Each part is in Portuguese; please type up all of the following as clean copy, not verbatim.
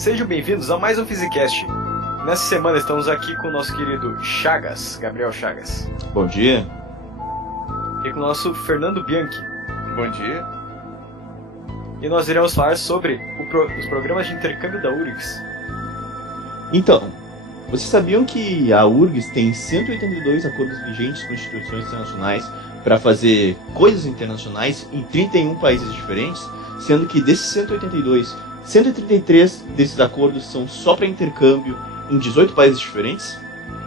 Sejam bem-vindos a mais um Physicast. Nessa semana estamos aqui com o nosso querido Chagas, Gabriel Chagas. Bom dia. E com o nosso Fernando Bianchi. Bom dia. E nós iremos falar sobre os programas de intercâmbio da URGS. Então, vocês sabiam que a URGS tem 182 acordos vigentes com instituições internacionais para fazer coisas internacionais em 31 países diferentes, sendo que desses 182, 133 desses acordos são só para intercâmbio em 18 países diferentes?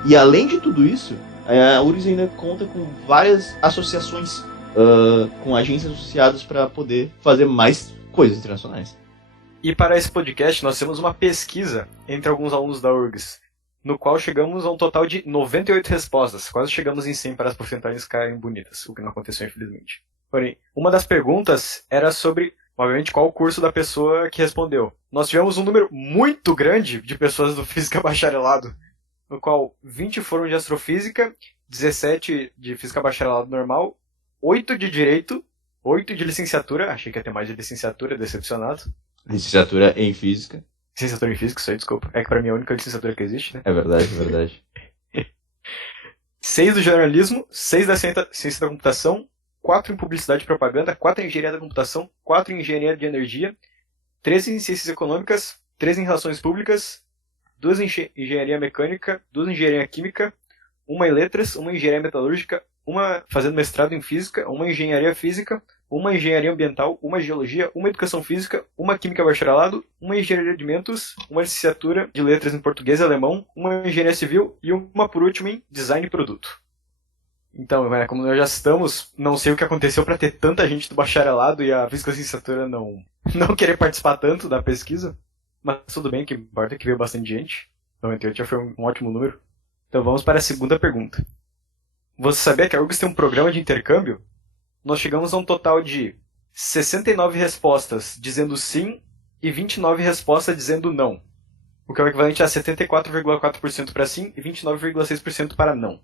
E além de tudo isso, a URGS ainda conta com várias associações, com agências associadas para poder fazer mais coisas internacionais. E para esse podcast nós temos uma pesquisa entre alguns alunos da URGS, no qual chegamos a um total de 98 respostas. Quase chegamos em 100 para as porcentagens ficarem bonitas, o que não aconteceu infelizmente. Porém, uma das perguntas era sobre, obviamente, qual o curso da pessoa que respondeu. Nós tivemos um número muito grande de pessoas do Física Bacharelado, no qual 20 foram de Astrofísica, 17 de Física Bacharelado normal, 8 de Direito, 8 de Licenciatura, achei que ia ter mais de Licenciatura, decepcionado. Licenciatura em Física. Licenciatura em Física, isso aí, desculpa. É que pra mim é a única licenciatura que existe, né? É verdade, é verdade. 6 do Jornalismo, 6 da Ciência da Computação, 4 em Publicidade e Propaganda, 4 em Engenharia da Computação, 4 em Engenharia de Energia, 13 em Ciências Econômicas, 13 em Relações Públicas, 2 em Engenharia Mecânica, 2 em Engenharia Química, 1 em Letras, 1 em Engenharia Metalúrgica, 1 fazendo mestrado em Física, 1 em Engenharia Física, 1 em Engenharia Ambiental, 1 em Geologia, 1 em Educação Física, 1 em Química Bacharelado, 1 em Engenharia de Alimentos, 1 em Licenciatura de Letras em Português e Alemão, 1 em Engenharia Civil e 1 por último em Design e Produto. Então, como nós já estamos, não sei o que aconteceu para ter tanta gente do bacharelado e a Física-Licenciatura não querer participar tanto da pesquisa, mas tudo bem, que importa que veio bastante gente. 98 já foi um ótimo número. Então vamos para a segunda pergunta. Você sabia que a URGS tem um programa de intercâmbio? Nós chegamos a um total de 69 respostas dizendo sim e 29 respostas dizendo não. O que é o equivalente a 74,4% para sim e 29,6% para não.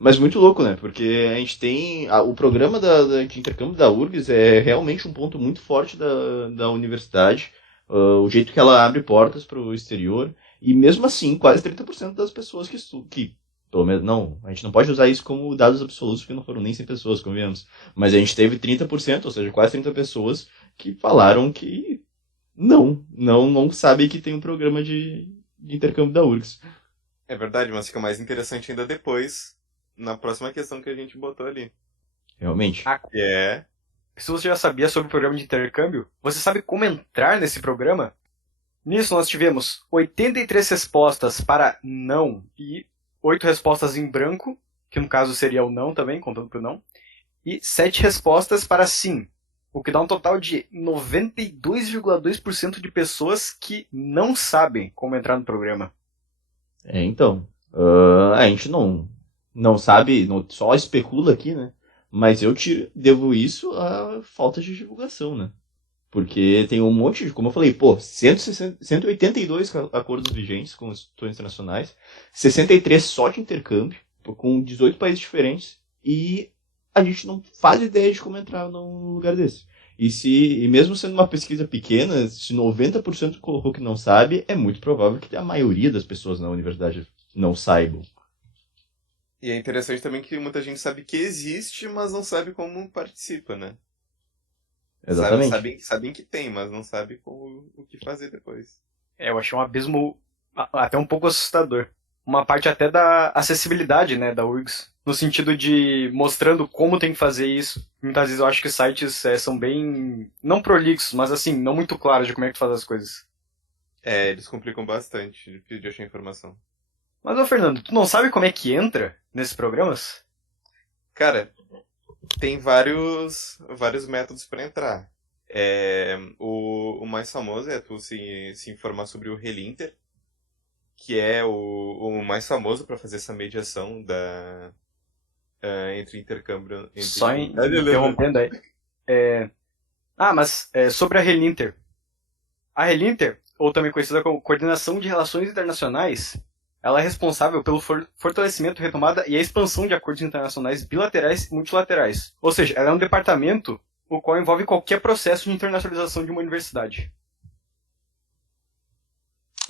Mas muito louco, né? Porque a gente tem... o programa de intercâmbio da URGS é realmente um ponto muito forte da universidade. O jeito que ela abre portas para o exterior. E mesmo assim, quase 30% das pessoas que pelo menos, não, a gente não pode usar isso como dados absolutos, porque não foram nem 100 pessoas, convenhamos. Mas a gente teve 30%, ou seja, quase 30 pessoas que falaram que não sabem que tem um programa de intercâmbio da URGS. É verdade, mas fica mais interessante ainda depois, na próxima questão que a gente botou ali. Realmente. Se você já sabia sobre o programa de intercâmbio, você sabe como entrar nesse programa? Nisso nós tivemos 83 respostas para não e 8 respostas em branco, que no caso seria o não também, contando para o não, e 7 respostas para sim, o que dá um total de 92,2% de pessoas que não sabem como entrar no programa. Então, a gente não sabe, só especula aqui, né? Mas eu devo isso à falta de divulgação, né? Porque tem um monte de, como eu falei, 182 acordos vigentes com instituições internacionais, 63 só de intercâmbio, com 18 países diferentes, e a gente não faz ideia de como entrar num lugar desse. E mesmo sendo uma pesquisa pequena, se 90% colocou que não sabe, é muito provável que a maioria das pessoas na universidade não saibam. E é interessante também que muita gente sabe que existe, mas não sabe como participa, né? Exatamente. Sabem que tem, mas não sabe o que fazer depois. Eu achei um abismo até um pouco assustador. Uma parte até da acessibilidade, né, da URGS, no sentido de mostrando como tem que fazer isso. Muitas vezes eu acho que os sites são bem, não prolixos, mas assim, não muito claros de como é que tu faz as coisas. Eles complicam bastante de achar informação. Mas, Fernando, tu não sabe como é que entra nesses programas? Cara, tem vários métodos para entrar. O mais famoso é tu se informar sobre o Relinter, que é o mais famoso para fazer essa mediação entre intercâmbio... Só interrompendo aí. Sobre a Relinter. A Relinter, ou também conhecida como Coordenação de Relações Internacionais, ela é responsável pelo fortalecimento, retomada e a expansão de acordos internacionais bilaterais e multilaterais. Ou seja, ela é um departamento o qual envolve qualquer processo de internacionalização de uma universidade.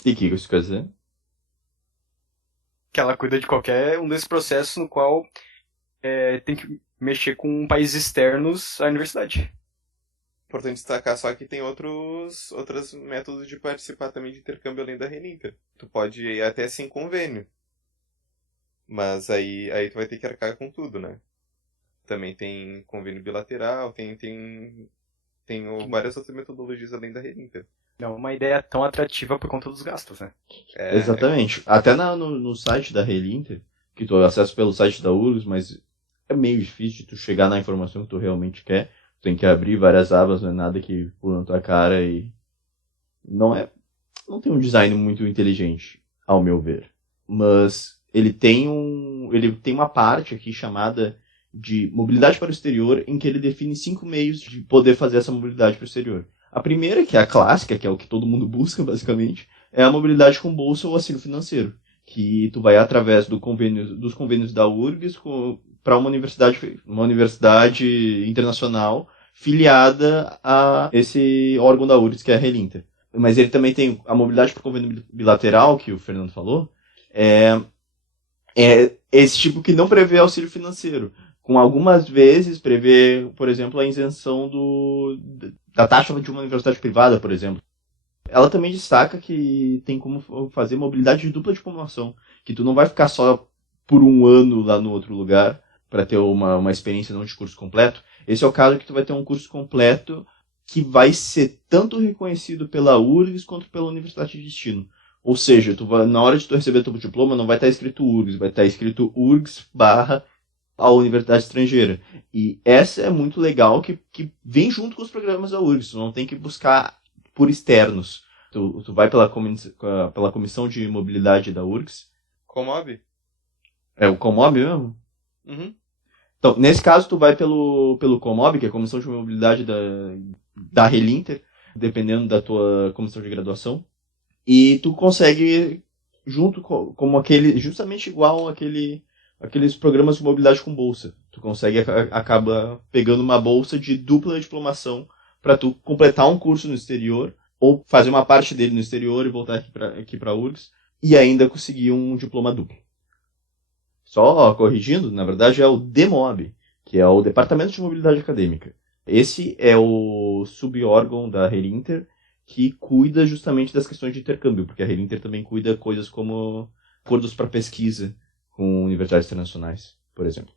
E o que isso quer dizer? Que ela cuida de qualquer um desses processos no qual tem que mexer com países externos à universidade. Importante destacar só que tem outros métodos de participar também de intercâmbio além da Relinca. Tu pode ir até sem convênio. Mas aí tu vai ter que arcar com tudo, né? Também tem convênio bilateral, tem várias outras metodologias além da Relinca. Não é uma ideia tão atrativa por conta dos gastos, né? Exatamente. Até no site da Relinter, que tu acessa pelo site da URGS, mas é meio difícil de tu chegar na informação que tu realmente quer. Tu tem que abrir várias abas, não é nada que pula na tua cara e não tem um design muito inteligente, ao meu ver. Mas ele tem uma parte aqui chamada de mobilidade para o exterior, em que ele define 5 meios de poder fazer essa mobilidade para o exterior. A primeira, que é a clássica, que é o que todo mundo busca, basicamente, é a mobilidade com bolsa ou auxílio financeiro, que tu vai através dos convênios da URGS para uma universidade internacional filiada a esse órgão da URGS, que é a Relinter. Mas ele também tem a mobilidade por convênio bilateral, que o Fernando falou, é esse tipo que não prevê auxílio financeiro. Com algumas vezes prevê, por exemplo, a isenção da taxa de uma universidade privada, por exemplo. Ela também destaca que tem como fazer mobilidade de dupla diplomação, que tu não vai ficar só por um ano lá no outro lugar para ter uma experiência não de curso completo. Esse é o caso que tu vai ter um curso completo que vai ser tanto reconhecido pela URGS quanto pela Universidade de Destino. Ou seja, na hora de tu receber teu diploma, não vai estar escrito URGS, vai estar escrito URGS / a universidade estrangeira. E essa é muito legal, que vem junto com os programas da URGS. Tu não tem que buscar por externos. Tu vai pela comissão de mobilidade da URGS. Comob? É o Comob mesmo? Uhum. Então, nesse caso, tu vai pelo Comob, que é a comissão de mobilidade da Relinter, dependendo da tua comissão de graduação. E tu consegue, justamente igual aqueles programas de mobilidade com bolsa. Tu consegue, acaba pegando uma bolsa de dupla diplomação para tu completar um curso no exterior, ou fazer uma parte dele no exterior e voltar aqui para a URGS, e ainda conseguir um diploma duplo. Só corrigindo, na verdade é o DEMOB, que é o Departamento de Mobilidade Acadêmica. Esse é o subórgão da Relinter, que cuida justamente das questões de intercâmbio, porque a Relinter também cuida coisas como acordos para pesquisa com universidades internacionais, por exemplo.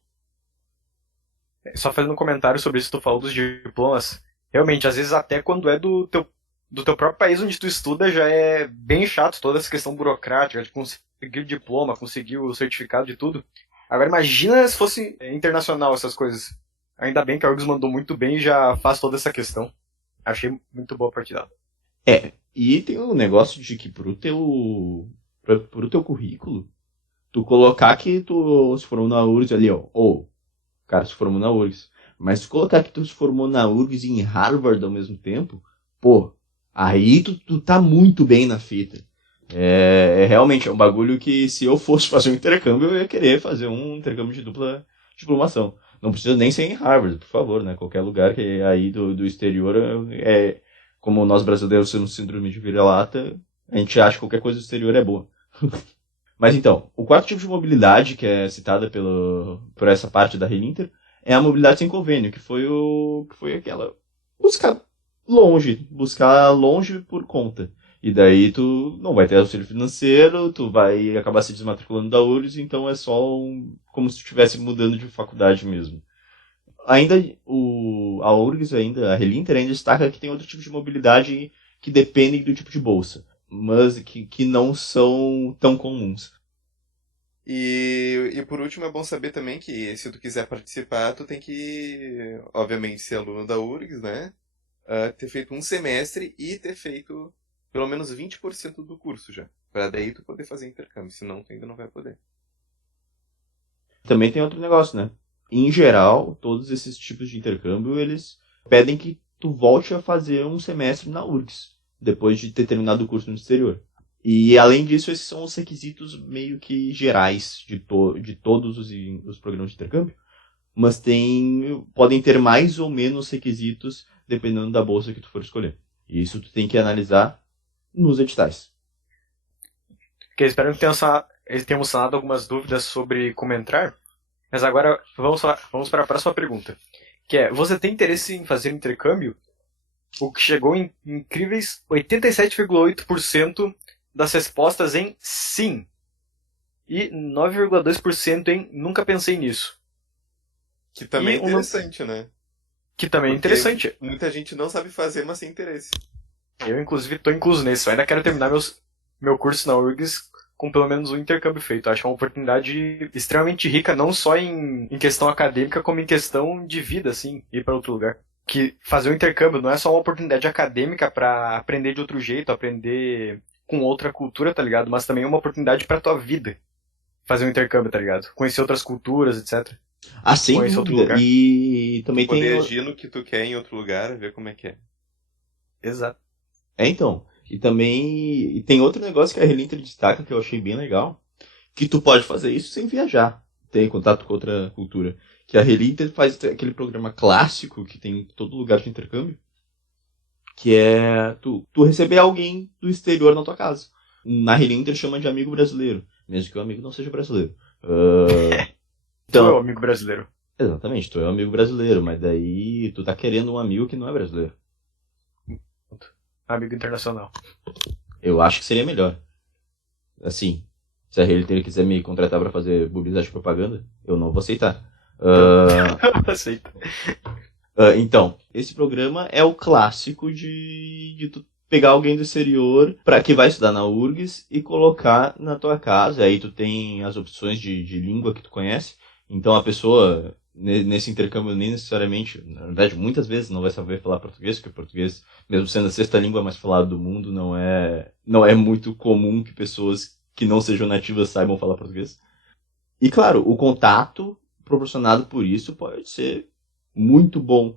Só fazendo um comentário sobre isso que tu falou dos diplomas, realmente, às vezes até quando é do teu próprio país onde tu estuda, já é bem chato toda essa questão burocrática de conseguir o diploma, conseguir o certificado de tudo. Agora imagina se fosse internacional essas coisas. Ainda bem que a URGS mandou muito bem e já faz toda essa questão. Achei muito boa a partida. E tem um negócio de que pro teu currículo, tu colocar que tu se formou na URGS ali, o cara se formou na URGS, mas se colocar que tu se formou na URGS e em Harvard ao mesmo tempo, aí tu tá muito bem na fita. Realmente um bagulho que, se eu fosse fazer um intercâmbio, eu ia querer fazer um intercâmbio de dupla diplomação. Não precisa nem ser em Harvard, por favor, né? Qualquer lugar que aí do exterior como nós brasileiros temos síndrome de vira-lata, a gente acha que qualquer coisa do exterior é boa. Mas então, o quarto tipo de mobilidade, que é citada por essa parte da Relinter, é a mobilidade sem convênio, que foi aquela buscar longe por conta. E daí tu não vai ter auxílio financeiro, tu vai acabar se desmatriculando da URGS, então é só como se tu estivesse mudando de faculdade mesmo. Ainda a URGS, a Relinter ainda destaca que tem outro tipo de mobilidade que dependem do tipo de bolsa, mas que não são tão comuns. E por último é bom saber também que, se tu quiser participar, tu tem que, obviamente, ser aluno da URGS, né? Ter feito um semestre e ter feito pelo menos 20% do curso já. Pra daí tu poder fazer intercâmbio, senão tu ainda não vai poder. Também tem outro negócio, né? Em geral, todos esses tipos de intercâmbio, eles pedem que tu volte a fazer um semestre na URGS, depois de ter terminado o curso no exterior. E, além disso, esses são os requisitos meio que gerais de todos os programas de intercâmbio, mas podem ter mais ou menos requisitos dependendo da bolsa que tu for escolher. E isso tu tem que analisar nos editais. Que espero que tenhamos sanado algumas dúvidas sobre como entrar. Mas agora vamos para a próxima pergunta. Que é, você tem interesse em fazer intercâmbio? O que chegou em incríveis 87,8% das respostas em sim. E 9,2% em nunca pensei nisso. Que também é interessante, né? Que também é interessante. Muita gente não sabe fazer, mas tem interesse. Eu, inclusive, estou incluso nisso. Eu ainda quero terminar meu curso na URGS com pelo menos um intercâmbio feito. Acho uma oportunidade extremamente rica, não só em questão acadêmica, como em questão de vida, assim, ir para outro lugar. Que fazer um intercâmbio não é só uma oportunidade acadêmica para aprender de outro jeito, aprender com outra cultura, tá ligado? Mas também é uma oportunidade para tua vida. Fazer um intercâmbio, tá ligado? Conhecer outras culturas, etc. Ah, sem Conhecer outro dúvida. lugar. E também tem... Poder agir no que tu quer em outro lugar, ver como é que é. Exato. Então. E também tem outro negócio que a Relinter destaca que eu achei bem legal. Que tu pode fazer isso sem viajar. Ter contato com outra cultura. Que a Relinter faz aquele programa clássico que tem em todo lugar de intercâmbio. Que é tu receber alguém do exterior na tua casa. Na Relinter chama de amigo brasileiro. Mesmo que o amigo não seja brasileiro. Então, tu é o amigo brasileiro. Exatamente, tu é um amigo brasileiro, mas daí tu tá querendo um amigo que não é brasileiro. Amigo internacional. Eu acho que seria melhor. Assim, se a Relinter quiser me contratar pra fazer publicidade e propaganda, eu não vou aceitar. Aceita. Então, esse programa é o clássico de tu pegar alguém do exterior que vai estudar na URGS e colocar na tua casa. Aí tu tem as opções de língua que tu conhece. Então a pessoa, nesse intercâmbio, nem necessariamente, na verdade, muitas vezes não vai saber falar português, porque o português, mesmo sendo a sexta língua mais falada do mundo, não é muito comum que pessoas que não sejam nativas saibam falar português. E claro, o contato proporcionado por isso pode ser muito bom.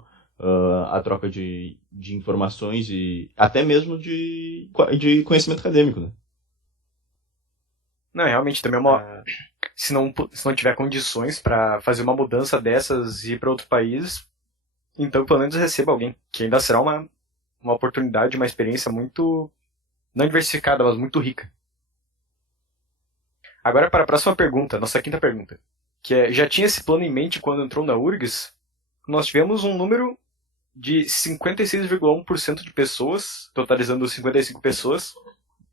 A troca de informações e até mesmo de conhecimento acadêmico, né? Não, realmente também é uma... Se não tiver condições pra fazer uma mudança dessas e ir pra outro país, então pelo menos receba alguém, que ainda será uma oportunidade, uma experiência muito, não diversificada, mas muito rica. Agora para a próxima pergunta, nossa quinta pergunta, que é, já tinha esse plano em mente quando entrou na URGS? Nós tivemos um número de 56,1% de pessoas, totalizando 55 pessoas,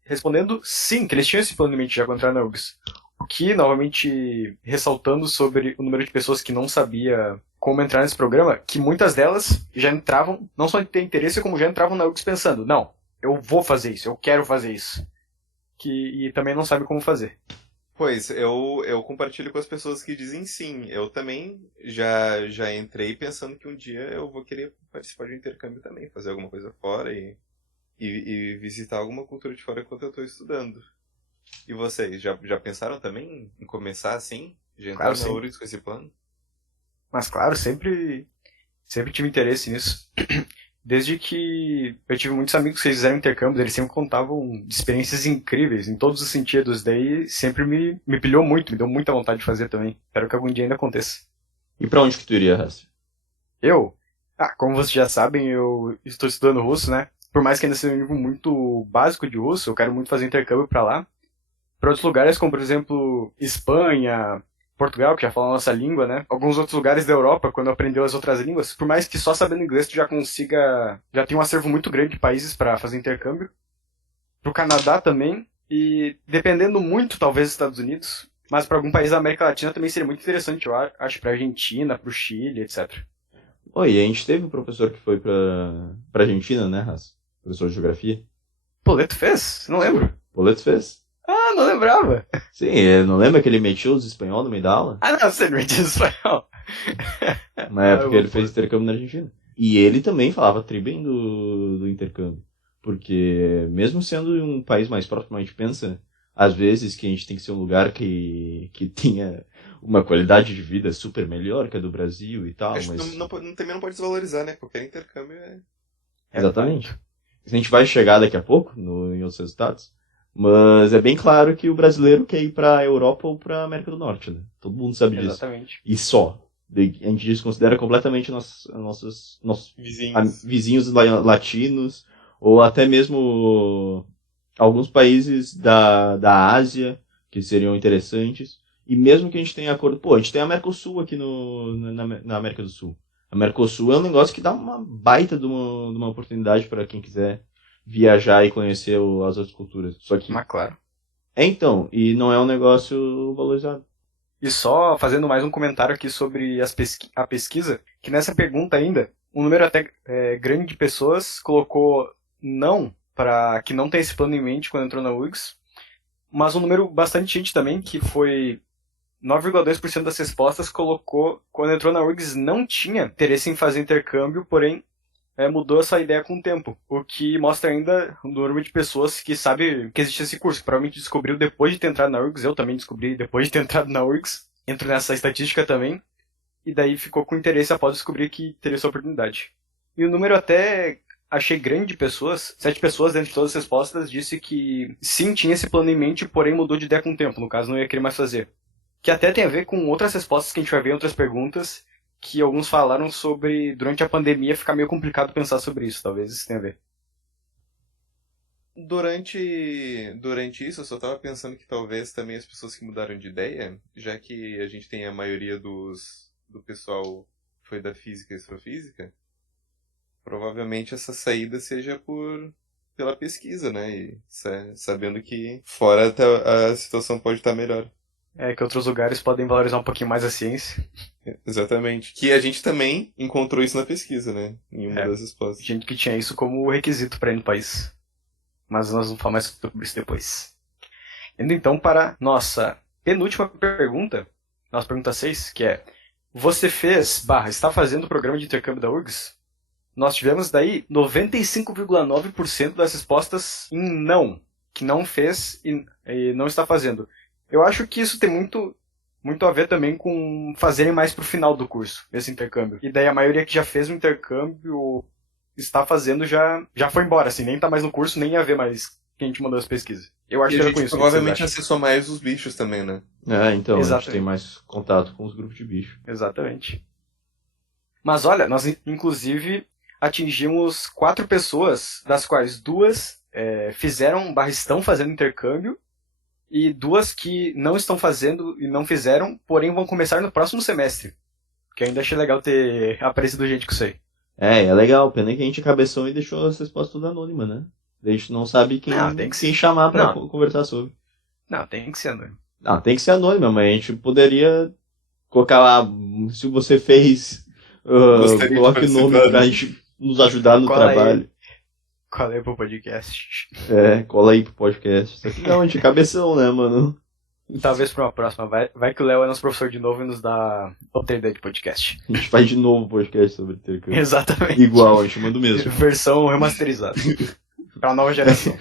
respondendo sim, que eles tinham esse plano em mente já quando entraram na URGS. O que, novamente, ressaltando sobre o número de pessoas que não sabia como entrar nesse programa, que muitas delas já entravam, não só de ter interesse, como já entravam na URGS pensando, não, eu vou fazer isso, eu quero fazer isso. E também não sabe como fazer. Pois, eu compartilho com as pessoas que dizem sim. Eu também já entrei pensando que um dia eu vou querer participar de um intercâmbio também, fazer alguma coisa fora e visitar alguma cultura de fora enquanto eu estou estudando. E vocês, já pensaram também em começar assim? Já entraram na URGS com esse plano? Mas claro, sempre tive interesse nisso. Desde que eu tive muitos amigos que fizeram intercâmbios, eles sempre contavam de experiências incríveis, em todos os sentidos. Daí sempre me pilhou muito, me deu muita vontade de fazer também. Espero que algum dia ainda aconteça. E pra onde que tu iria, Rassi? Eu? Como vocês já sabem, eu estou estudando russo, né? Por mais que ainda seja um nível muito básico de russo, eu quero muito fazer intercâmbio pra lá. Para outros lugares, como por exemplo Espanha, Portugal, que já fala a nossa língua, né? Alguns outros lugares da Europa, quando aprendeu as outras línguas, por mais que só sabendo inglês tu já tem um acervo muito grande de países para fazer intercâmbio. Pro Canadá também, e dependendo muito, talvez, dos Estados Unidos, mas para algum país da América Latina também seria muito interessante, eu acho, pra Argentina, pro Chile, etc. Oi, a gente teve um professor que foi pra Argentina, né, Rassi? Professor de geografia. Poleto fez? Não lembro. Poleto fez. Ah, não lembrava. Sim, não lembra que ele metiu os espanhol no meio da aula? Ah, não, você não metia espanhol. Na época ele fez intercâmbio na Argentina. E ele também falava tri bem do intercâmbio. Porque, mesmo sendo um país mais próximo, a gente pensa, às vezes, que a gente tem que ser um lugar que tenha uma qualidade de vida super melhor que a do Brasil e tal. Acho mas que também não pode desvalorizar, né? Qualquer intercâmbio é... Exatamente. A gente vai chegar daqui a pouco em outros resultados. Mas é bem claro que o brasileiro quer ir pra Europa ou pra América do Norte, né? Todo mundo sabe disso. Exatamente. E só. A gente desconsidera completamente nossos vizinhos latinos, ou até mesmo alguns países da Ásia que seriam interessantes. E mesmo que a gente tenha acordo... Pô, a gente tem a Mercosul aqui na América do Sul. A Mercosul é um negócio que dá uma baita de uma oportunidade para quem quiser viajar e conhecer as outras culturas. Só que... Mas claro. Então, e não é um negócio valorizado. E só fazendo mais um comentário aqui sobre a pesquisa, que nessa pergunta ainda, um número até grande de pessoas colocou não, para que não tem esse plano em mente quando entrou na URGS, mas um número bastante gente também, que foi 9,2% das respostas, colocou quando entrou na URGS não tinha interesse em fazer intercâmbio, porém mudou essa ideia com o tempo, o que mostra ainda o número de pessoas que sabe que existe esse curso, que provavelmente descobriu depois de ter entrado na URGS, eu também descobri depois de ter entrado na URGS, entro nessa estatística também, e daí ficou com interesse após descobrir que teria essa oportunidade. E o número até achei grande de pessoas, 7 pessoas dentre todas as respostas disse que sim, tinha esse plano em mente, porém mudou de ideia com o tempo, no caso não ia querer mais fazer. Que até tem a ver com outras respostas que a gente vai ver em outras perguntas, que alguns falaram sobre, durante a pandemia, ficar meio complicado pensar sobre isso. Talvez isso tenha a ver. Durante isso, eu só tava pensando que talvez também as pessoas que mudaram de ideia, já que a gente tem a maioria do pessoal que foi da física e astrofísica, provavelmente essa saída seja pela pesquisa, né? E sabendo que fora a situação pode estar melhor. Que outros lugares podem valorizar um pouquinho mais a ciência. Exatamente. Que a gente também encontrou isso na pesquisa, né? Em uma das respostas. Gente que tinha isso como requisito para ir no país. Mas nós vamos falar mais sobre isso depois. Indo então para nossa penúltima pergunta, nossa pergunta 6, que é: você está fazendo o programa de intercâmbio da URGS? Nós tivemos daí 95,9% das respostas em não, que não fez e não está fazendo. Eu acho que isso tem muito a ver também com fazerem mais pro final do curso, esse intercâmbio. E daí a maioria que já fez o intercâmbio está fazendo já foi embora, assim, nem tá mais no curso, nem ia ver mais quem a gente mandou as pesquisas. Eu acho que era com isso. Provavelmente acessou mais os bichos também, né? Então, exatamente. A gente tem mais contato com os grupos de bicho. Exatamente. Mas olha, nós inclusive atingimos 4 pessoas, das quais 2 fizeram / estão fazendo intercâmbio, e 2 que não estão fazendo e não fizeram, porém vão começar no próximo semestre. Que eu ainda achei legal ter aparecido gente com isso aí. É legal. Pena que a gente cabeçou e deixou as respostas tudo anônima, né? A gente não sabe quem chamar pra conversar sobre. Não, tem que ser anônimo. Não, tem que ser anônima, mas a gente poderia colocar lá, se você fez, coloque o nome pra gente nos ajudar no trabalho. Cola aí pro podcast. Cola aí pro podcast. Isso aqui não, a gente é cabeção, né, mano? Talvez pra uma próxima. Vai que o Léo é nosso professor de novo e nos dá outra ideia de podcast. A gente faz de novo o podcast sobre intercâmbio. Exatamente. Igual, a gente manda o mesmo. Versão remasterizada. Pra nova geração.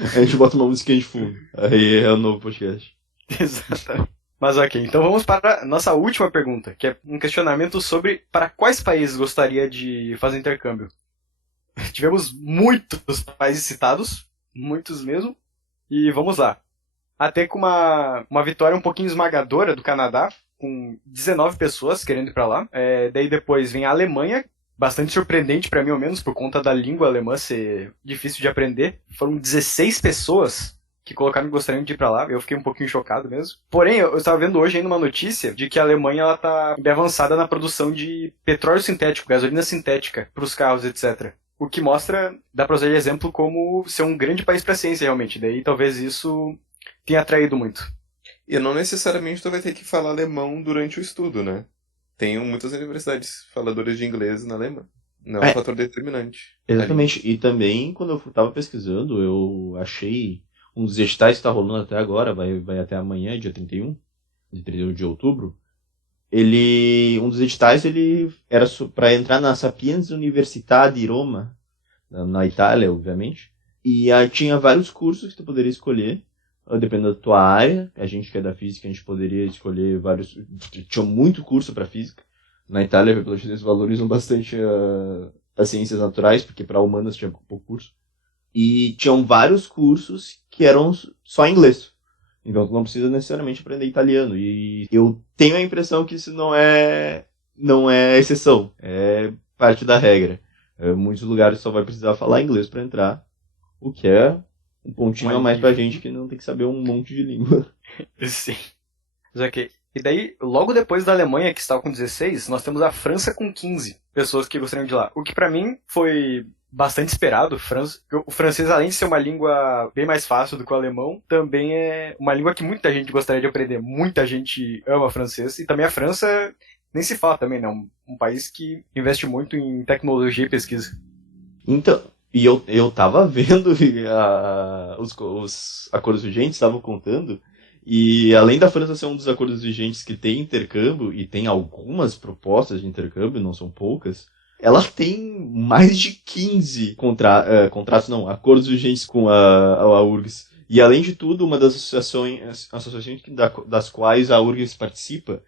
A gente bota uma musiquinha de fundo. Aí é o novo podcast. Exatamente. Mas ok, então vamos para a nossa última pergunta, que é um questionamento sobre para quais países gostaria de fazer intercâmbio. Tivemos muitos países citados, muitos mesmo, e vamos lá. Até com uma vitória um pouquinho esmagadora do Canadá, com 19 pessoas querendo ir para lá. Daí depois vem a Alemanha, bastante surpreendente para mim ao menos, por conta da língua alemã ser difícil de aprender. Foram 16 pessoas que colocaram que gostariam de ir pra lá. Eu fiquei um pouquinho chocado mesmo. Porém, eu estava vendo hoje ainda uma notícia de que a Alemanha ela tá bem avançada na produção de petróleo sintético, gasolina sintética pros carros, etc. O que mostra, dá pra usar de exemplo como ser um grande país pra ciência, realmente. Daí talvez isso tenha atraído muito. E não necessariamente tu vai ter que falar alemão durante o estudo, né? Tem muitas universidades faladoras de inglês na Alemanha. Não é um fator determinante. Exatamente. Ali. E também, quando eu tava pesquisando, eu achei um dos editais que está rolando até agora, vai até amanhã, dia 31 de outubro. Um dos editais ele era para entrar na Sapienza Università di Roma, na Itália, obviamente. E tinha vários cursos que tu poderia escolher, dependendo da tua área. A gente que é da física, a gente poderia escolher vários. Tinha muito curso para física. Na Itália, pelo jeito, eles valorizam bastante as ciências naturais, porque para humanas tinha pouco curso. E tinham vários cursos que eram só em inglês. Então tu não precisa necessariamente aprender italiano. E eu tenho a impressão que isso não é exceção. É parte da regra. Muitos lugares só vai precisar falar inglês para entrar. O que é Um pontinho a Uma mais pra língua. gente que não tem que saber um monte de língua. Sim. Mas ok. E daí, logo depois da Alemanha, que estava com 16, nós temos a França com 15 pessoas que gostariam de ir lá. O que pra mim foi bastante esperado. O francês, além de ser uma língua bem mais fácil do que o alemão, também é uma língua que muita gente gostaria de aprender. Muita gente ama francês. E também a França, nem se fala também, né? Um país que investe muito em tecnologia e pesquisa. Então, e eu tava vendo os acordos vigentes, estavam contando, e além da França ser um dos acordos vigentes que tem intercâmbio, e tem algumas propostas de intercâmbio, não são poucas, ela tem mais de 15 contratos, não, acordos vigentes com a URGS. E além de tudo, uma das associações das quais a URGS participa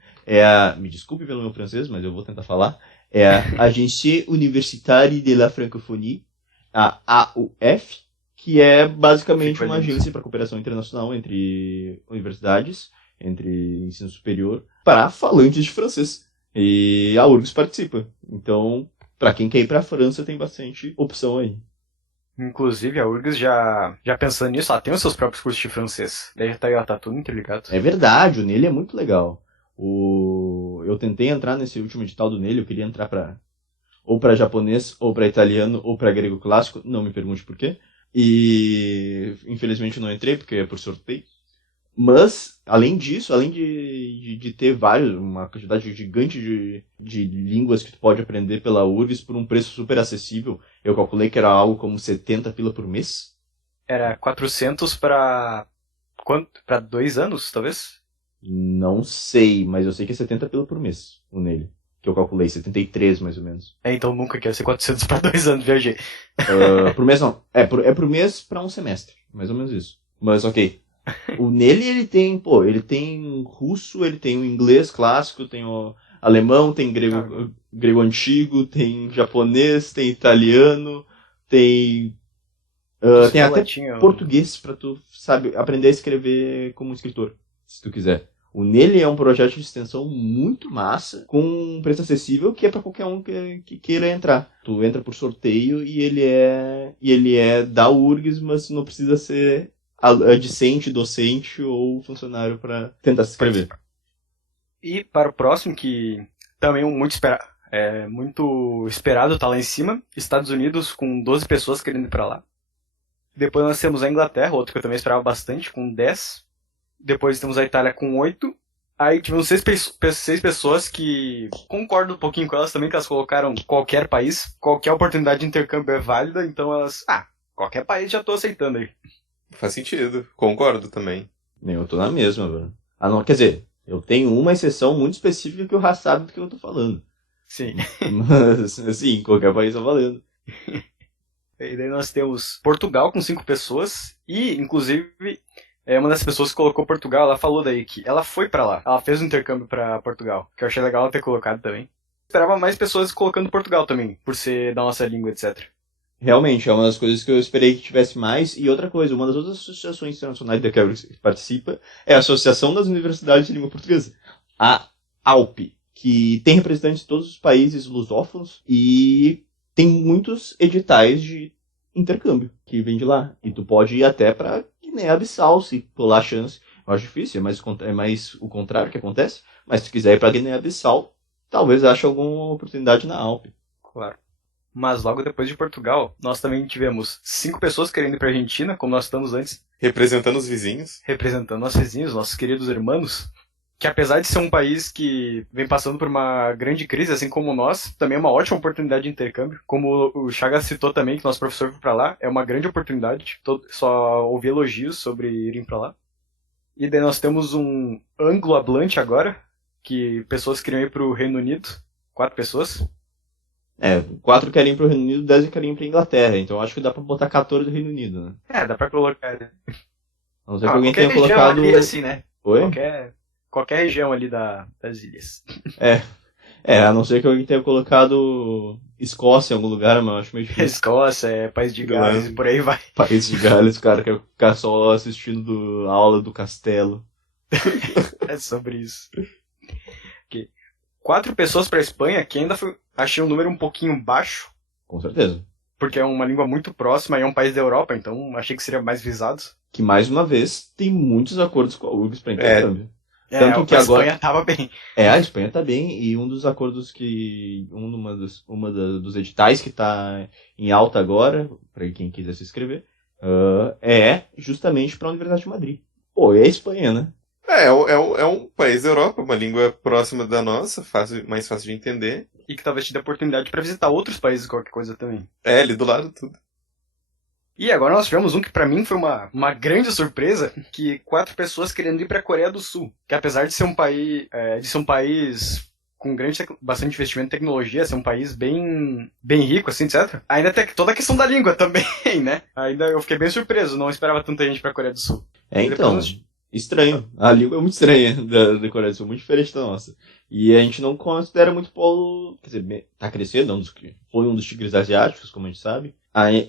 me desculpe pelo meu francês, mas eu vou tentar falar, é a Agence Universitaire de la Francophonie, a AUF, que é basicamente uma agência para cooperação internacional entre universidades, entre ensino superior, para falantes de francês. E a URGS participa. Então, para quem quer ir para a França, tem bastante opção aí. Inclusive, a URGS já pensando nisso, ela tem os seus próprios cursos de francês. Daí já tá tudo interligado. É verdade, o Nele é muito legal. Eu tentei entrar nesse último edital do Nele, eu queria entrar ou para japonês, ou para italiano, ou para grego clássico, não me pergunte por quê. E infelizmente não entrei, porque é por sorteio. Mas, além disso, além de ter uma quantidade gigante de línguas que tu pode aprender pela URGS por um preço super acessível, eu calculei que era algo como 70 pila por mês. Era 400 para quanto? Para 2 anos, talvez? Não sei, mas eu sei que é 70 pila por mês, o nele. Que eu calculei, 73 mais ou menos. Então nunca quero ser 400 para 2 anos, viajei. Por mês não. É por mês pra um semestre. Mais ou menos isso. Mas ok. O nele ele tem russo, ele tem o inglês clássico, tem o alemão, tem grego antigo, tem japonês, tem italiano, tem até latim, português pra tu, sabe, aprender a escrever como escritor, se tu quiser. O Nele é um projeto de extensão muito massa, com um preço acessível que é para qualquer um que queira entrar. Tu entra por sorteio e ele é da URGS, mas não precisa ser discente, docente ou funcionário para tentar se inscrever. E para o próximo, que também muito esperado, tá lá em cima, Estados Unidos com 12 pessoas querendo ir para lá. Depois nós temos a Inglaterra, outro que eu também esperava bastante, com 10. Depois temos a Itália com 8. Aí tivemos 6 pessoas que concordo um pouquinho com elas também, que elas colocaram qualquer país, qualquer oportunidade de intercâmbio é válida, então elas, qualquer país já tô aceitando aí. Faz sentido, concordo também. Eu tô na mesma, velho. Quer dizer, eu tenho uma exceção muito específica que o Ra sabe do que eu tô falando. Sim. Mas, assim, qualquer país tá valendo. E daí nós temos Portugal com 5 pessoas, e inclusive uma das pessoas que colocou Portugal, ela falou daí que ela foi pra lá. Ela fez um intercâmbio pra Portugal, que eu achei legal ela ter colocado também. Esperava mais pessoas colocando Portugal também, por ser da nossa língua, etc. Realmente, é uma das coisas que eu esperei que tivesse mais. E outra coisa, uma das outras associações internacionais da que participa é a Associação das Universidades de Língua Portuguesa, a AUP, que tem representantes de todos os países lusófonos e tem muitos editais de intercâmbio que vem de lá. E tu pode ir até pra Guiné-Bissau, se pular a chance. Eu acho difícil, é mais o contrário que acontece. Mas se tu quiser ir pra Guiné-Bissau, talvez ache alguma oportunidade na AUP. Claro. Mas logo depois de Portugal, nós também tivemos 5 pessoas querendo ir pra Argentina, como nós estamos antes. Representando os vizinhos. Representando nossos vizinhos, nossos queridos irmãos. Que apesar de ser um país que vem passando por uma grande crise, assim como nós, também é uma ótima oportunidade de intercâmbio. Como o Chagas citou também, que nosso professor foi pra lá, é uma grande oportunidade. Só ouvi elogios sobre irem pra lá. E daí nós temos um anglo-hablante agora, que pessoas queriam ir pro Reino Unido. 4 pessoas. 4 querem ir pro Reino Unido, 10 querem ir pra Inglaterra. Então acho que dá pra botar 14 do Reino Unido, né? Dá pra colocar. A não ser que alguém tenha região colocado... ali, assim, né? Oi? Qualquer região ali das ilhas. A não ser que alguém tenha colocado Escócia em algum lugar, mas eu acho meio difícil. Escócia, País de Gales, e por aí vai. País de Gales, cara, quer ficar só assistindo a aula do castelo. É sobre isso. Okay. 4 pessoas pra Espanha, que ainda achei um número um pouquinho baixo. Com certeza. porque é uma língua muito próxima e é um país da Europa, então achei que seria mais visado. Que, mais uma vez, tem muitos acordos com a URGS para intercâmbio. Tanto que a agora... Espanha tava bem. A Espanha tá bem, e um dos acordos que... dos editais que tá em alta agora, para quem quiser se inscrever, é justamente para a Universidade de Madrid. Pô, é a Espanha, né? É um país da Europa, uma língua próxima da nossa, mais fácil de entender. E que talvez te dê oportunidade para visitar outros países, qualquer coisa também. Ali do lado tudo. E agora nós tivemos um que pra mim foi uma grande surpresa, que 4 pessoas querendo ir pra Coreia do Sul. Que apesar de ser um país com bastante investimento em tecnologia, ser um país bem rico, assim, etc. Ainda tem toda a questão da língua também, né? Ainda eu fiquei bem surpreso, não esperava tanta gente pra Coreia do Sul. Então, estranho. A língua é muito estranha da Coreia do Sul, muito diferente da nossa. E a gente não considera muito polo... Quer dizer, tá crescendo, foi um dos tigres asiáticos, como a gente sabe.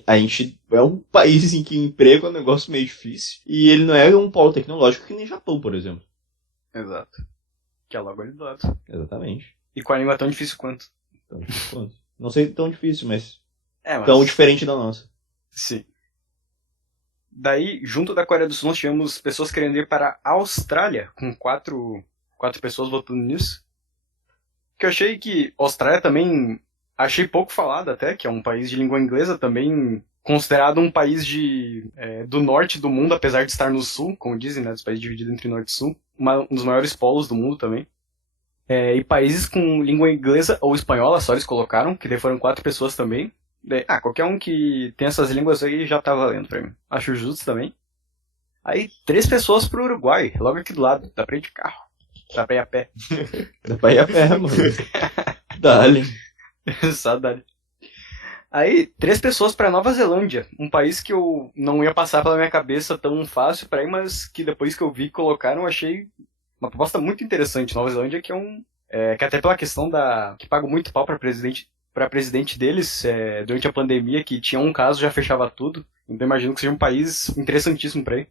A gente é um país em que emprego é um negócio meio difícil. E ele não é um polo tecnológico que nem Japão, por exemplo. Exato. Que é logo ali do lado. Exatamente. E com a língua tão difícil quanto. Não sei tão difícil, mas... mas... tão diferente da nossa. Sim. Daí, junto da Coreia do Sul, nós tivemos pessoas querendo ir para a Austrália, com 4 pessoas votando nisso. Que eu achei que a Austrália também... Achei pouco falado até, que é um país de língua inglesa, também considerado um país do norte do mundo, apesar de estar no sul, como dizem, né, dos países divididos entre norte e sul. Um dos maiores polos do mundo também. E países com língua inglesa ou espanhola, só eles colocaram, que daí foram 4 pessoas também. Qualquer um que tem essas línguas aí já tá valendo pra mim. Acho justo também. Aí, 3 pessoas pro Uruguai, logo aqui do lado. Dá pra ir de carro. Dá pra ir a pé. Dá pra ir a pé, mano. Dá-lhe. Saudade. Aí, 3 pessoas pra Nova Zelândia. Um país que eu não ia passar pela minha cabeça tão fácil pra ir, mas que depois que eu vi colocaram, eu achei uma proposta muito interessante. Nova Zelândia, que que até pela questão que paga muito pau pra presidente deles, durante a pandemia, que tinha um caso, já fechava tudo. Então imagino que seja um país interessantíssimo pra ir.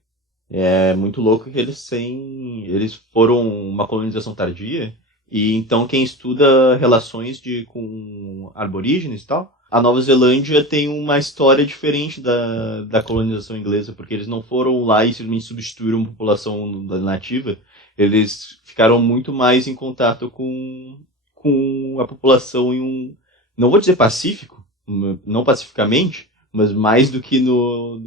É muito louco que eles foram uma colonização tardia. E então quem estuda relações com aborígenes e tal, a Nova Zelândia tem uma história diferente da colonização inglesa, porque eles não foram lá e simplesmente substituíram a população nativa, eles ficaram muito mais em contato com a população não vou dizer pacífico, não pacificamente, mas mais do que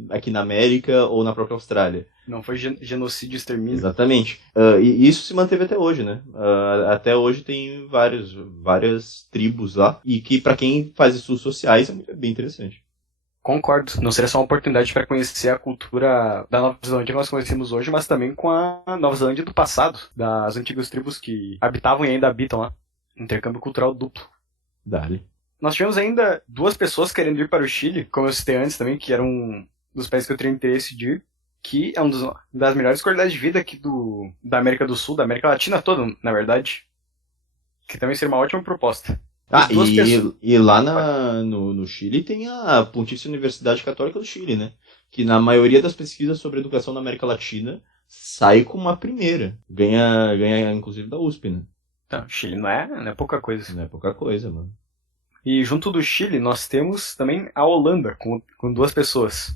aqui na América ou na própria Austrália. Não foi genocídio e extermínio. Exatamente. E isso se manteve até hoje, né? Até hoje tem várias tribos lá. E que pra quem faz estudos sociais é bem interessante. Concordo. Não seria só uma oportunidade para conhecer a cultura da Nova Zelândia que nós conhecemos hoje, mas também com a Nova Zelândia do passado. Das antigas tribos que habitavam e ainda habitam lá. Intercâmbio cultural duplo. Dale. Nós tivemos ainda 2 pessoas querendo ir para o Chile, como eu citei antes também, que era um dos países que eu teria interesse de ir. Que é das melhores qualidades de vida aqui da América do Sul, da América Latina toda, na verdade. Que também seria uma ótima proposta. E lá no Chile tem a Pontifícia Universidade Católica do Chile, né? Que na maioria das pesquisas sobre educação na América Latina sai com uma primeira. Ganha inclusive da USP, né? Então, Chile não é pouca coisa. Não é pouca coisa, mano. E junto do Chile nós temos também a Holanda, com 2 pessoas.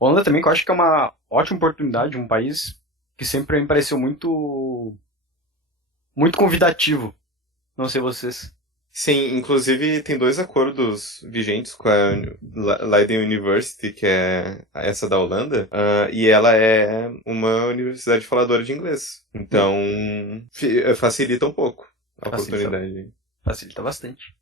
A Holanda também, que eu acho que é uma ótima oportunidade, um país que sempre me pareceu muito convidativo. Não sei vocês. Sim, inclusive tem 2 acordos vigentes com a Leiden University, que é essa da Holanda, e ela é uma universidade faladora de inglês. Então, facilita um pouco a oportunidade. Facilita bastante.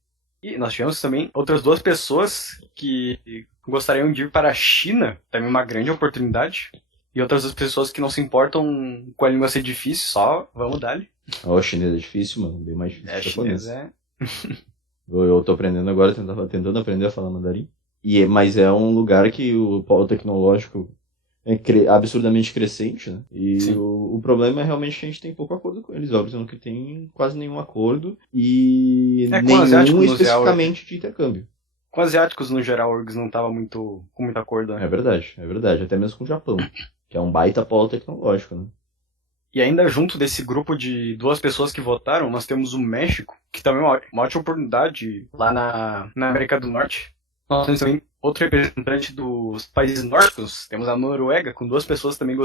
E nós tivemos também outras 2 pessoas que gostariam de ir para a China, também uma grande oportunidade. E outras 2 pessoas que não se importam com a língua ser difícil, só vamos dar-lhe. O chinês é difícil, mano, bem mais difícil. Chinês Eu tô aprendendo agora, tentando aprender a falar mandarim. Mas é um lugar que o polo tecnológico é absurdamente crescente, né? E o problema é realmente que a gente tem pouco acordo com eles. Óbvio, dizendo que tem quase nenhum acordo e nenhum especificamente de intercâmbio. Com asiáticos, no geral, o URGS não tava com muito acordo, né? É verdade. Até mesmo com o Japão, que é um baita polo tecnológico, né? E ainda junto desse grupo de 2 pessoas que votaram, nós temos o México, que também é uma ótima oportunidade lá na América do Norte. Nós temos também outro representante dos países nórdicos, temos a Noruega, com 2 pessoas também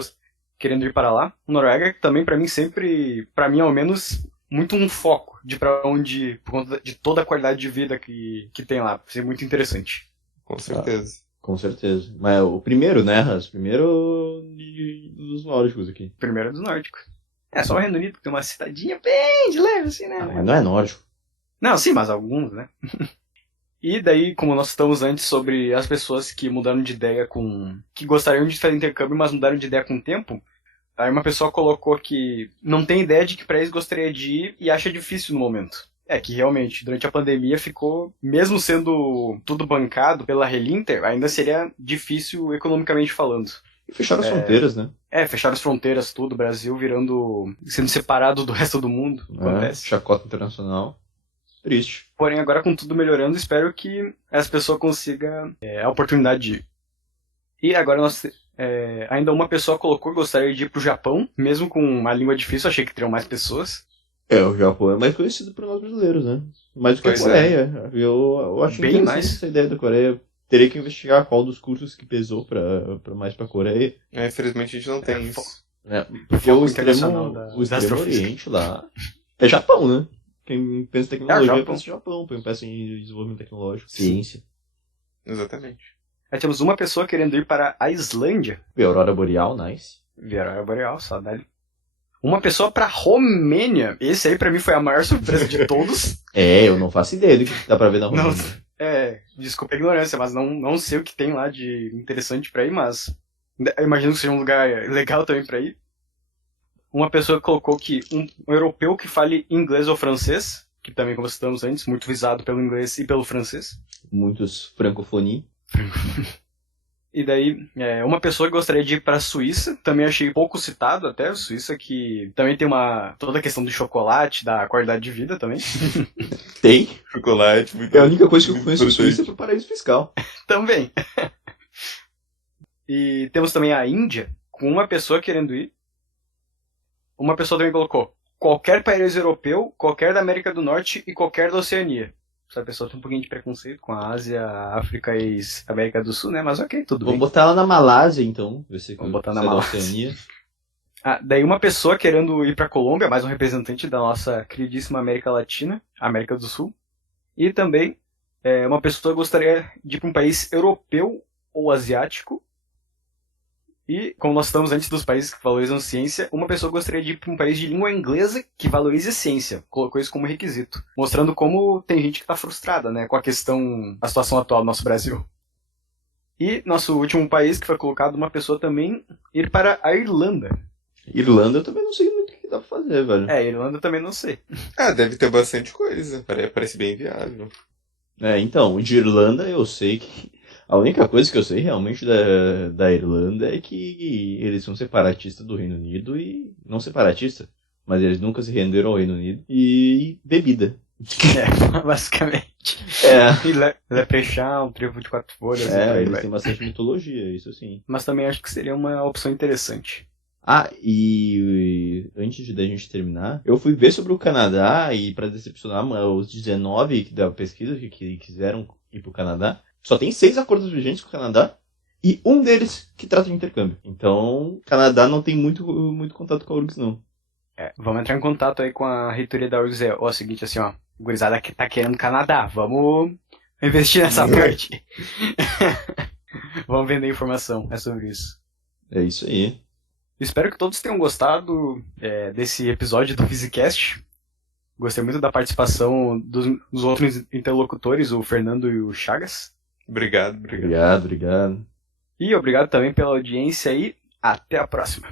querendo ir para lá. Noruega também, para mim, sempre, para mim ao menos, muito um foco de para onde ir, por conta de toda a qualidade de vida que tem lá. Vai ser muito interessante. Com certeza. Com certeza. Mas o primeiro, né, Ras? Primeiro dos nórdicos aqui. Primeiro dos nórdicos. É só o Reino Unido que tem uma citadinha bem de leve, assim, né? Mas não é nórdico. Não, sim, mas alguns, né? E daí, como nós estamos antes sobre as pessoas que mudaram de ideia que gostariam de fazer intercâmbio, mas mudaram de ideia com o tempo, aí uma pessoa colocou que não tem ideia de que país gostaria de ir e acha difícil no momento. É que realmente, durante a pandemia ficou, mesmo sendo tudo bancado pela Relinter, ainda seria difícil economicamente falando. E fecharam as fronteiras, né? Fecharam as fronteiras, tudo, o Brasil sendo separado do resto do mundo. Acontece. Chacota internacional. Triste. Porém, agora com tudo melhorando, espero que as pessoas consigam a oportunidade de ir. E agora ainda uma pessoa colocou que gostaria de ir pro Japão, mesmo com uma língua difícil, achei que teriam mais pessoas. O Japão é mais conhecido por nós brasileiros, né? Mais do que a Coreia. Eu acho bem interessante mais essa ideia da Coreia. Teria que investigar qual dos cursos que pesou mais pra Coreia. Infelizmente a gente não tem isso. Porque o extremo Oriente lá é Japão, né? Quem pensa em tecnologia pensa em Japão. Quem pensa em desenvolvimento tecnológico, ciência. Exatamente. Aí temos uma pessoa querendo ir para a Islândia. Aurora Boreal, nice. Aurora Boreal, saudade. Uma pessoa para Romênia. Esse aí pra mim foi a maior surpresa de todos. Eu não faço ideia do que dá pra ver na Romênia. Desculpa a ignorância, mas não sei o que tem lá de interessante pra ir, mas eu imagino que seja um lugar legal também pra ir. Uma pessoa colocou que um europeu que fale inglês ou francês, que também, como citamos antes, muito visado pelo inglês e pelo francês. Muitos francofonia. E daí, uma pessoa que gostaria de ir para a Suíça, também achei pouco citado até, a Suíça que também tem toda a questão do chocolate, da qualidade de vida também. Tem. Chocolate, muito. É a única coisa que eu conheço Suíça é pro paraíso fiscal. Também. E temos também a Índia, com uma pessoa querendo ir. Uma pessoa também colocou qualquer país europeu, qualquer da América do Norte e qualquer da Oceania. Essa pessoa tem um pouquinho de preconceito com a Ásia, a África e a América do Sul, né? Mas ok, tudo bem. Vamos botar ela na Malásia, então. Vamos botar na Malásia. Oceania. Daí uma pessoa querendo ir para a Colômbia, mais um representante da nossa queridíssima América Latina, América do Sul. E também uma pessoa gostaria de ir para um país europeu ou asiático. E, como nós estamos antes dos países que valorizam ciência, uma pessoa gostaria de ir para um país de língua inglesa que valorize ciência. Colocou isso como requisito. Mostrando como tem gente que está frustrada, né, com a situação atual do nosso Brasil. E nosso último país que foi colocado, uma pessoa também ir para a Irlanda. Irlanda eu também não sei muito o que dá pra fazer, velho. Irlanda eu também não sei. Deve ter bastante coisa. Parece bem viável. Então, de Irlanda eu sei que... A única coisa que eu sei realmente da Irlanda é que eles são separatistas do Reino Unido e... Não separatistas, mas eles nunca se renderam ao Reino Unido. E bebida. Basicamente. E Leprechaun, um trevo de 4 folhas. Eles têm bastante mitologia, isso sim. Mas também acho que seria uma opção interessante. E antes da gente terminar, eu fui ver sobre o Canadá e para decepcionar os 19 da pesquisa que quiseram ir pro Canadá, só tem 6 acordos vigentes com o Canadá e um deles que trata de intercâmbio. Então, o Canadá não tem muito contato com a URGS, não. Vamos entrar em contato aí com a reitoria da URGS. É o seguinte, assim, ó, gurizada que tá querendo Canadá, vamos investir nessa parte. Vamos vender informação, é sobre isso. É isso aí. Espero que todos tenham gostado desse episódio do Physicast. Gostei muito da participação dos outros interlocutores, o Fernando e o Chagas. Obrigado. Obrigado. E obrigado também pela audiência e até a próxima.